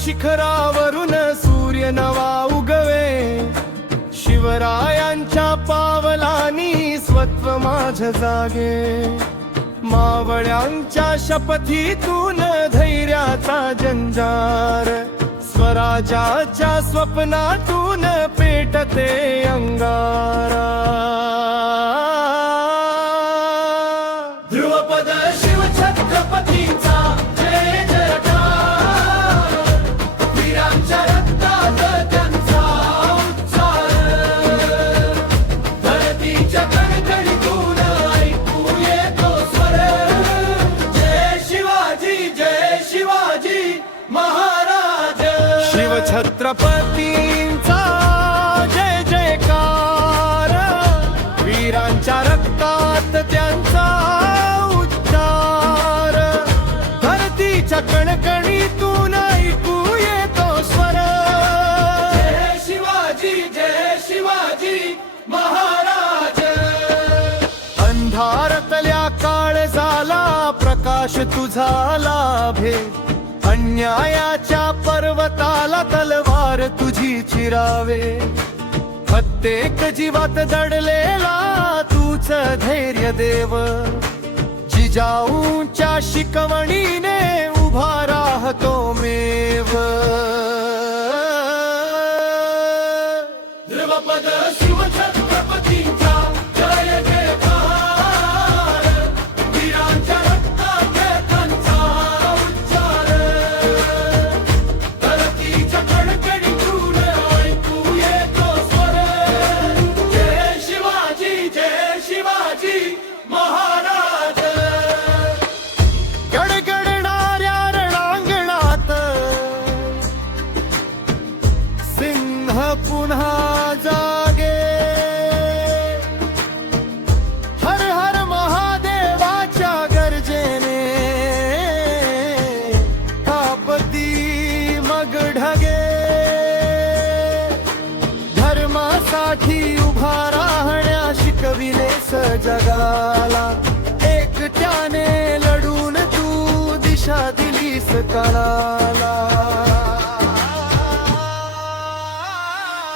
शिखरावरून सूर्य नवा उगवे, शिवरायांच्या पावलांनी स्वत्व माझ जागे। मावळ्यांच्या शपथीतून धैर्याचा जंजार, स्वराज्याच्या स्वप्नातून पेटते अंगारा। ध्रुवपद शिव छत्रपतीचा जय जयकार, वीरांच्या रक्तात त्यांचा उच्चार, धरतीच्या कणकणीतून ऐकू येतो स्वर, जय शिवाजी महाराज। शिव छत्रपतींचा जय जयकार, वीरांच्या रक्तात त्यांचा उच्चार, धरतीच्या कणकणीतून ऐकू येतो स्वर, जय शिवाजी महाराज। अंधारतल्या काळजाला प्रकाश तुझा लाभे, अन्यायाच्या पर्वताला तलवार तुझी चिरावे। प्रत्येक जीवात दडलेला तूच धैर्य देव, जिजाऊंच्या शिकवणीने उभा राहतो मेव। ध्रुवपद शिव छत्रपतींचा जय जयकार, वीरांच्या रक्तात त्यांचा उच्चार, धरतीच्या कणकणीतून ऐकू येतो स्वर, जय शिवाजी महाराज। गडगडणाऱ्या रणांगणात सिंह पुन्हा जागे, हर हर महादेवाच्या गर्जेने कापती मग ढगे। धर्मासाठी उभा राहण्या शिकविलेस जगाला, एकट्याने लढून तू दिशा दिलीस काळाला।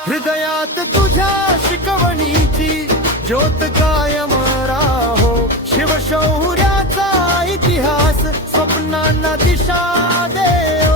हृदयात तुझ्या शिकवणीची ज्योत कायम राहो, शिवशौर्याचा इतिहास स्वप्नांना दिशा देव।